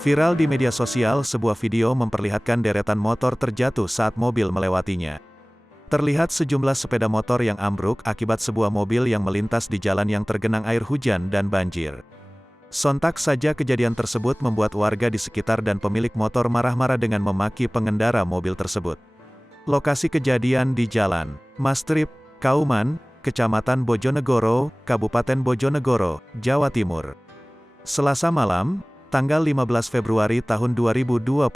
Viral di media sosial, sebuah video memperlihatkan deretan motor terjatuh saat mobil melewatinya. Terlihat sejumlah sepeda motor yang ambruk akibat sebuah mobil yang melintas di jalan yang tergenang air hujan dan banjir. Sontak saja kejadian tersebut membuat warga di sekitar dan pemilik motor marah-marah dengan memaki pengendara mobil tersebut. Lokasi kejadian di Jalan Mastrip, Kauman, Kecamatan Bojonegoro, Kabupaten Bojonegoro, Jawa Timur. Selasa malam, tanggal 15 Februari tahun 2022.